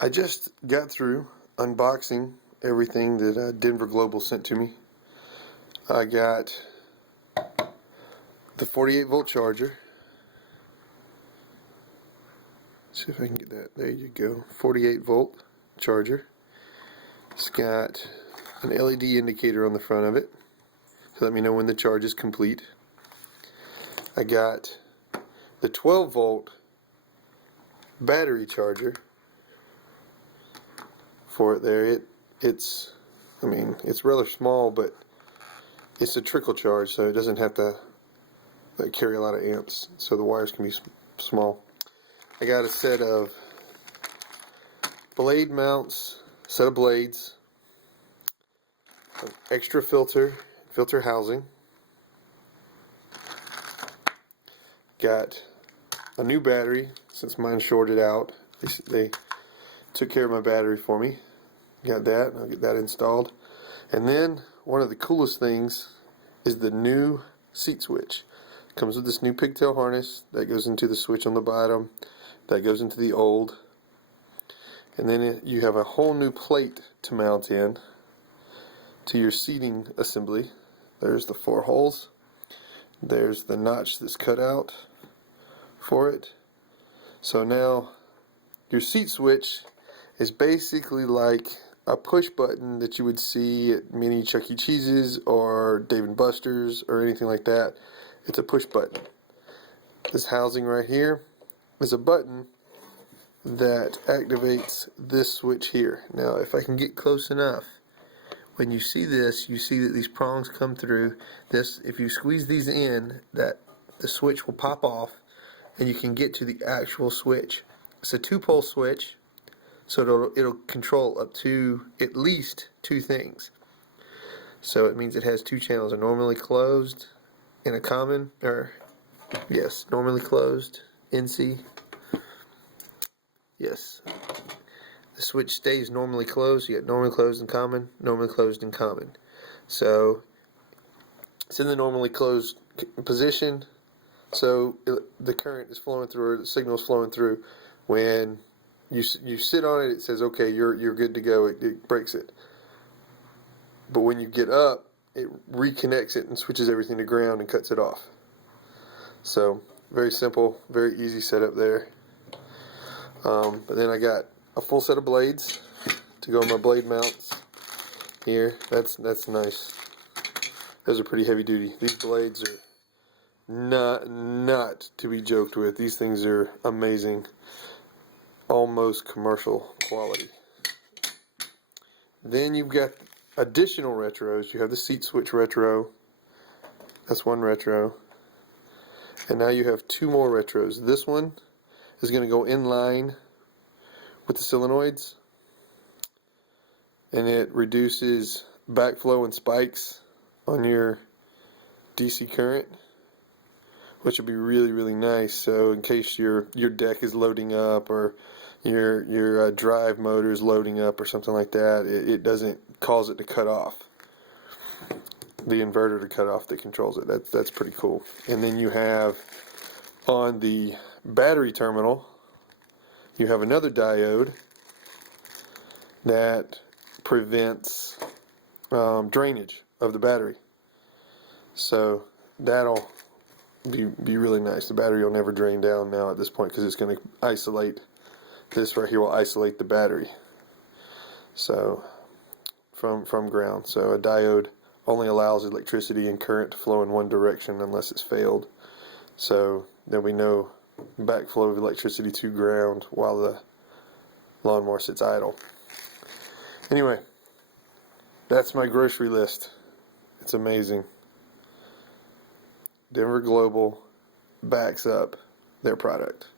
I just got through unboxing everything that Denver Global sent to me. I got the 48-volt charger. Let's see if I can get that. There you go. 48-volt charger. It's got an LED indicator on the front of it to let me know when the charge is complete. I got the 12-volt battery charger for it there. It's rather small, but it's a trickle charge, so it doesn't have to carry a lot of amps, so the wires can be small. I got a set of blade mounts, set of blades, an extra filter housing. Got a new battery since mine shorted out. They took care of my battery for me. Got that. I'll get that installed. And then one of the coolest things is the new seat switch. It comes with this new pigtail harness that goes into the switch on the bottom, that goes into the old, and then you have a whole new plate to mount in to your seating assembly. There's the 4 holes. There's the notch that's cut out for it. So now your seat switch is basically like a push button that you would see at many Chuck E. Cheese's or Dave & Buster's or anything like that. It's a push button. This housing right here is a button that activates this switch here. Now if I can get close enough, when you see this, you see that these prongs come through. This, if you squeeze these in, that the switch will pop off and you can get to the actual switch. It's a 2-pole switch, so it'll control up to at least 2 things. So it means it has 2 channels, a normally closed and a common, or yes, normally closed, NC. Yes. The switch stays normally closed. You get normally closed and common, normally closed and common. So it's in the normally closed position, so the current is flowing through, or the signal is flowing through. When you sit on it, it says, okay, you're good to go. It breaks it. But when you get up, it reconnects it and switches everything to ground and cuts it off. So very simple, very easy setup there. But then I got a full set of blades to go on my blade mounts here. That's nice. Those are pretty heavy duty. These blades are not to be joked with. These things are amazing. Almost commercial quality. Then you've got additional retros. You have the seat switch retro. That's one retro. And now you have 2 more retros. This one is going to go in line with the solenoids, and it reduces backflow and spikes on your DC current, which would be really nice. So in case your deck is loading up, or your drive motor is loading up or something like that, it doesn't cause it to cut off. The inverter to cut off that controls it. That's pretty cool. And then you have on the battery terminal, you have another diode that prevents drainage of the battery. So that'll be really nice. The battery will never drain down now at this point, because it's going to isolate. This right here will isolate the battery, so from ground. So a diode only allows electricity and current to flow in one direction unless it's failed. So there'll be no backflow of electricity to ground while the lawnmower sits idle. Anyway, that's my grocery list. It's amazing. Denver Global backs up their product.